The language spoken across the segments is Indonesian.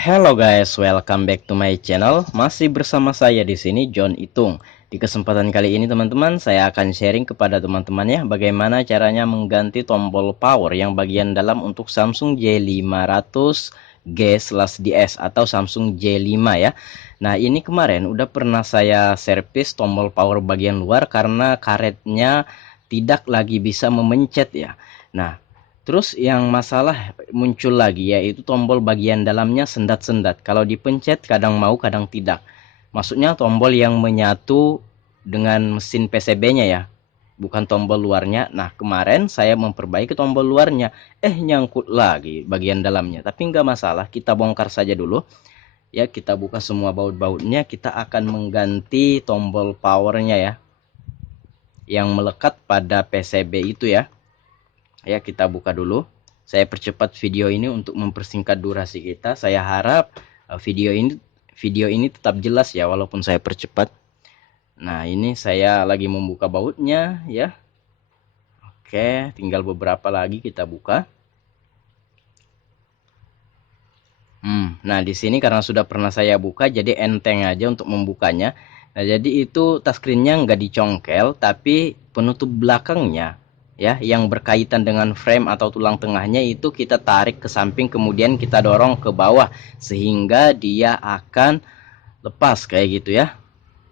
Hello guys, welcome back to my channel. Masih bersama saya di sini John Itung. Di kesempatan kali ini teman-teman, saya akan sharing kepada teman-teman ya bagaimana caranya mengganti tombol power yang bagian dalam untuk Samsung J500G/DS atau Samsung J5 ya. Nah, ini kemarin udah pernah saya servis tombol power bagian luar karena karetnya tidak lagi bisa memencet ya. Nah, terus yang masalah muncul lagi yaitu tombol bagian dalamnya sendat-sendat. Kalau dipencet kadang mau kadang tidak. Maksudnya tombol yang menyatu dengan mesin PCB-nya ya, bukan tombol luarnya. Nah, kemarin saya memperbaiki tombol luarnya, nyangkut lagi bagian dalamnya. Tapi nggak masalah, kita bongkar saja dulu. Ya, kita buka semua baut-bautnya, kita akan mengganti tombol powernya ya, yang melekat pada PCB itu ya. Ya, kita buka dulu. Saya percepat video ini untuk mempersingkat durasi kita. Saya harap video ini tetap jelas ya walaupun saya percepat. Nah, ini saya lagi membuka bautnya ya. Oke, tinggal beberapa lagi kita buka. Nah di sini karena sudah pernah saya buka jadi enteng aja untuk membukanya. Nah, jadi itu touchscreen-nya nggak dicongkel tapi penutup belakangnya ya yang berkaitan dengan frame atau tulang tengahnya itu kita tarik ke samping kemudian kita dorong ke bawah sehingga dia akan lepas kayak gitu ya.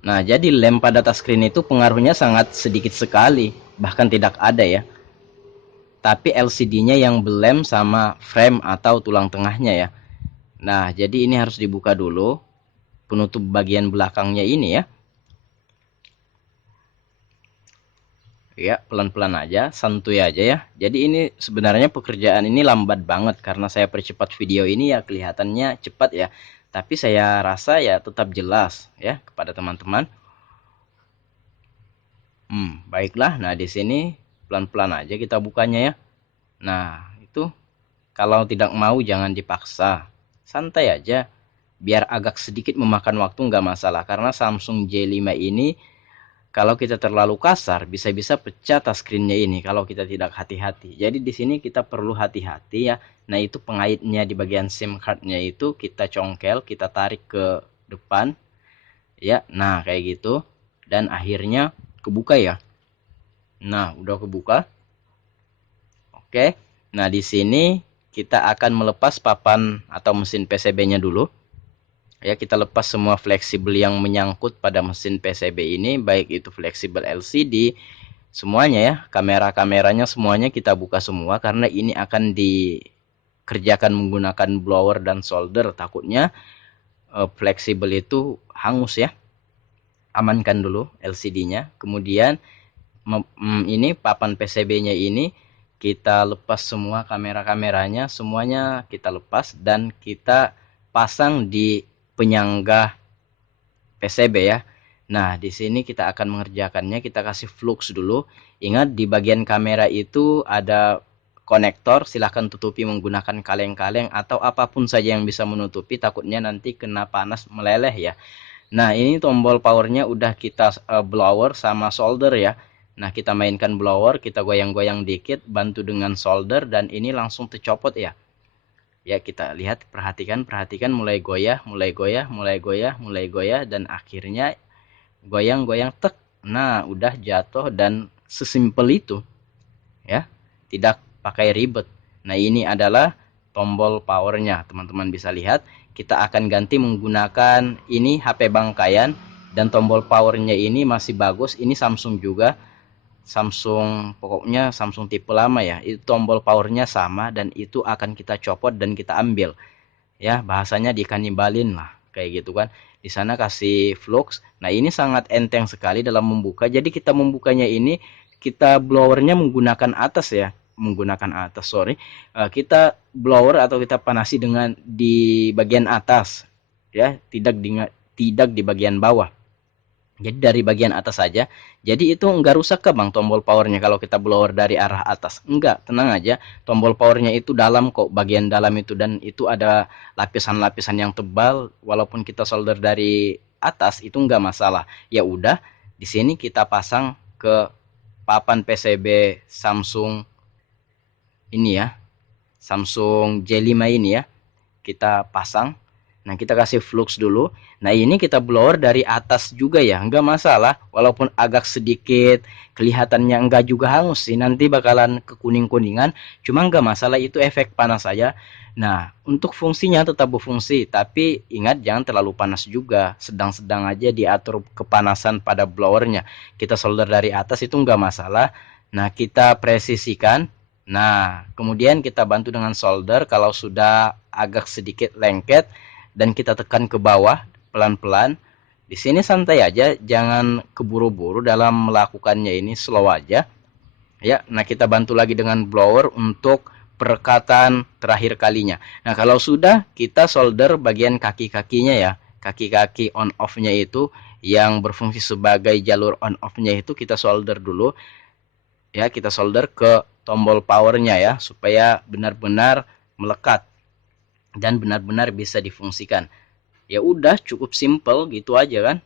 Nah, jadi lem pada touchscreen itu pengaruhnya sangat sedikit sekali, bahkan tidak ada ya. Tapi LCD-nya yang belem sama frame atau tulang tengahnya ya. Nah, jadi ini harus dibuka dulu penutup bagian belakangnya ini ya. Ya, pelan-pelan aja, santuy aja ya. Jadi ini sebenarnya pekerjaan ini lambat banget karena saya percepat video ini ya kelihatannya cepat ya. Tapi saya rasa ya tetap jelas ya kepada teman-teman. Baiklah. Nah, di sini pelan-pelan aja kita bukanya ya. Nah, itu kalau tidak mau jangan dipaksa. Santai aja. Biar agak sedikit memakan waktu nggak masalah karena Samsung J5 ini kalau kita terlalu kasar bisa-bisa pecah touchscreen-nya ini kalau kita tidak hati-hati. Jadi di sini kita perlu hati-hati ya. Nah, itu pengaitnya di bagian SIM card-nya itu kita congkel, kita tarik ke depan ya. Nah, kayak gitu dan akhirnya kebuka ya. Nah, udah kebuka. Oke. Nah, di sini kita akan melepas papan atau mesin PCB-nya dulu. Ya, kita lepas semua fleksibel yang menyangkut pada mesin PCB ini, baik itu fleksibel LCD, semuanya ya, kamera-kameranya semuanya kita buka semua karena ini akan dikerjakan menggunakan blower dan solder. Takutnya fleksibel itu hangus ya. Amankan dulu LCD-nya. Kemudian ini papan PCB-nya ini kita lepas semua kamera-kameranya, semuanya kita lepas dan kita pasang di penyangga PCB ya. Nah, di sini kita akan mengerjakannya, kita kasih flux dulu. Ingat di bagian kamera itu ada konektor, silahkan tutupi menggunakan kaleng-kaleng atau apapun saja yang bisa menutupi, takutnya nanti kena panas meleleh ya. Nah, ini tombol powernya udah kita blower sama solder ya. Nah, kita mainkan blower, kita goyang-goyang dikit, bantu dengan solder dan ini langsung tercopot ya. Ya, kita lihat, perhatikan mulai goyah, mulai goyah, mulai goyah, mulai goyah dan akhirnya goyang-goyang tek. Nah, udah jatuh dan sesimpel itu ya. Tidak pakai ribet. Nah, ini adalah tombol powernya. Teman-teman bisa lihat, kita akan ganti menggunakan ini HP bangkaian dan tombol powernya ini masih bagus. Ini Samsung juga. Samsung, pokoknya Samsung tipe lama ya. Itu tombol powernya sama dan itu akan kita copot dan kita ambil. Ya, bahasanya dikanibalin lah kayak gitu kan. Di sana kasih flux. Nah, ini sangat enteng sekali dalam membuka. Jadi kita membukanya ini kita blowernya menggunakan atas ya, menggunakan atas, sorry. Kita blower atau kita panasi dengan di bagian atas ya, tidak di bagian bawah. Jadi dari bagian atas saja. Jadi itu enggak rusak ke bang tombol powernya kalau kita blower dari arah atas. Enggak, tenang aja. Tombol powernya itu dalam kok, bagian dalam itu, dan itu ada lapisan-lapisan yang tebal. Walaupun kita solder dari atas itu enggak masalah. Ya udah, di sini kita pasang ke papan PCB Samsung ini ya. Samsung J5 ini ya. Kita pasang. Nah, kita kasih flux dulu. Nah, ini kita blower dari atas juga ya, nggak masalah. Walaupun agak sedikit kelihatannya enggak juga hangus sih, nanti bakalan kekuning-kuningan. Cuma nggak masalah, itu efek panas saja. Nah, untuk fungsinya tetap berfungsi, tapi ingat jangan terlalu panas juga. Sedang-sedang aja diatur kepanasan pada blowernya. Kita solder dari atas itu nggak masalah. Nah, kita presisikan. Nah, kemudian kita bantu dengan solder. Kalau sudah agak sedikit lengket, dan kita tekan ke bawah pelan-pelan. Di sini santai aja, jangan keburu-buru dalam melakukannya, ini slow aja. Ya, nah kita bantu lagi dengan blower untuk perekatan terakhir kalinya. Nah, kalau sudah, kita solder bagian kaki-kakinya ya. Kaki-kaki on off-nya itu yang berfungsi sebagai jalur on off-nya itu kita solder dulu. Ya, kita solder ke tombol powernya ya, supaya benar-benar melekat dan benar-benar bisa difungsikan. Ya udah, cukup simple gitu aja kan.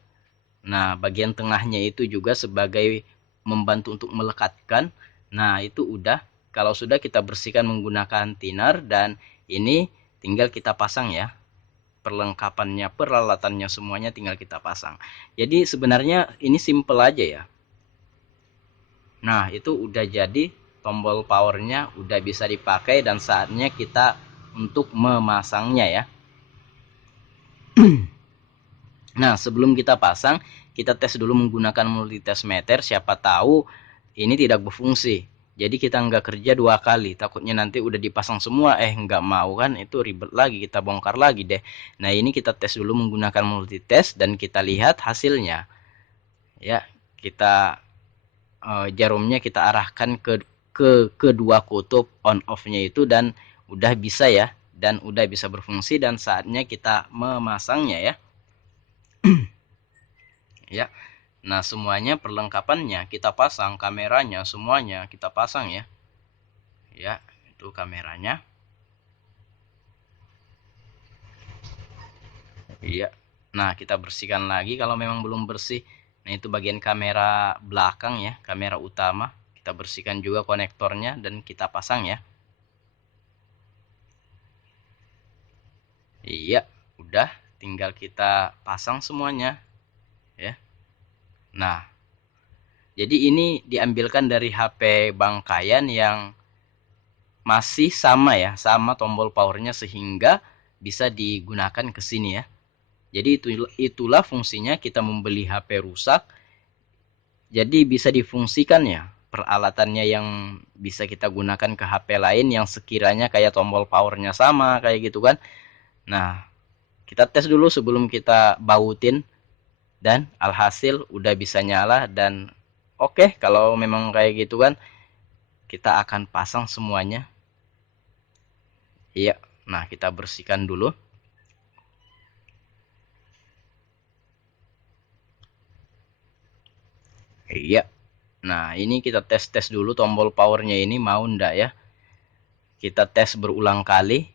Nah, bagian tengahnya itu juga sebagai membantu untuk melekatkan. Nah, itu udah. Kalau sudah, kita bersihkan menggunakan thinner, dan ini tinggal kita pasang ya. Perlengkapannya, peralatannya semuanya tinggal kita pasang. Jadi sebenarnya ini simple aja ya. Nah, itu udah jadi, tombol powernya udah bisa dipakai, dan saatnya kita untuk memasangnya ya. Nah, sebelum kita pasang, kita tes dulu menggunakan multitest meter. Siapa tahu ini tidak berfungsi. Jadi kita nggak kerja dua kali. Takutnya nanti udah dipasang semua, nggak mau kan, itu ribet lagi, kita bongkar lagi deh. Nah, ini kita tes dulu menggunakan multitest, dan kita lihat hasilnya. Ya, kita jarumnya kita arahkan ke kedua kutub on off-nya itu, dan udah bisa ya, dan udah bisa berfungsi, dan saatnya kita memasangnya ya. Ya. Nah, semuanya perlengkapannya kita pasang, kameranya semuanya kita pasang ya. Ya, itu kameranya. Iya. Nah, kita bersihkan lagi kalau memang belum bersih. Nah, itu bagian kamera belakang ya, kamera utama. Kita bersihkan juga konektornya dan kita pasang ya. Iya, udah, tinggal kita pasang semuanya ya. Nah, jadi ini diambilkan dari HP Bang Kayan yang masih sama ya, sama tombol powernya, sehingga bisa digunakan ke sini ya. Jadi itulah fungsinya kita membeli HP rusak, jadi bisa difungsikan ya peralatannya, yang bisa kita gunakan ke HP lain yang sekiranya kayak tombol powernya sama kayak gitu kan. Nah, kita tes dulu sebelum kita bautin, dan alhasil udah bisa nyala, dan oke, kalau memang kayak gitu kan, kita akan pasang semuanya. Iya, nah kita bersihkan dulu. Iya, nah ini kita tes dulu tombol powernya ini mau ndak ya. Kita tes berulang kali,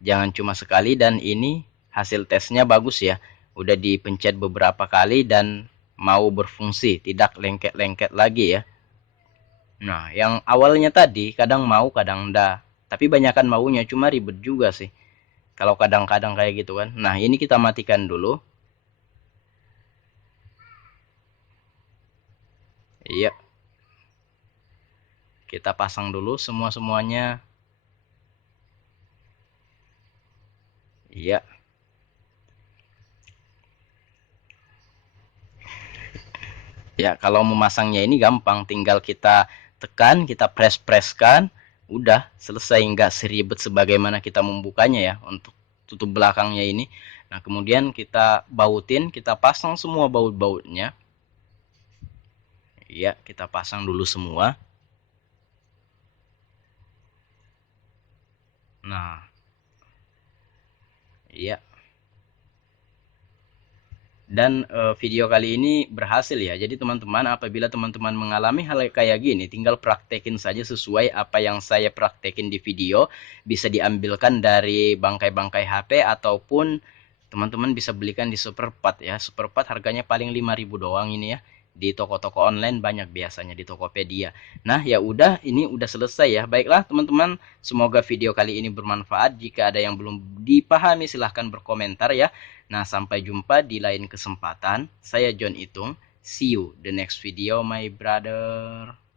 jangan cuma sekali, dan ini hasil tesnya bagus ya. Udah dipencet beberapa kali dan mau berfungsi, tidak lengket-lengket lagi ya. Nah, yang awalnya tadi kadang mau kadang ndak, tapi banyakan maunya, cuma ribet juga sih kalau kadang-kadang kayak gitu kan. Nah, ini kita matikan dulu. Iya, kita pasang dulu semuanya. Iya. Ya, kalau memasangnya ini gampang, tinggal kita tekan, kita press-presskan, udah selesai, nggak seribet sebagaimana kita membukanya ya untuk tutup belakangnya ini. Nah, kemudian kita bautin, kita pasang semua baut-bautnya. Iya, kita pasang dulu semua. Nah, iya. Dan video kali ini berhasil ya. Jadi teman-teman, apabila teman-teman mengalami hal kayak gini, tinggal praktekin saja sesuai apa yang saya praktekin di video. Bisa diambilkan dari bangkai-bangkai HP, ataupun teman-teman bisa belikan di Superpad ya. Superpad harganya paling 5.000 doang ini ya. Di toko-toko online banyak biasanya, di Tokopedia. Nah, ya udah, ini udah selesai ya. Baiklah teman-teman, semoga video kali ini bermanfaat. Jika ada yang belum dipahami silahkan berkomentar ya. Nah, sampai jumpa di lain kesempatan. Saya John Itung. See you the next video my brother.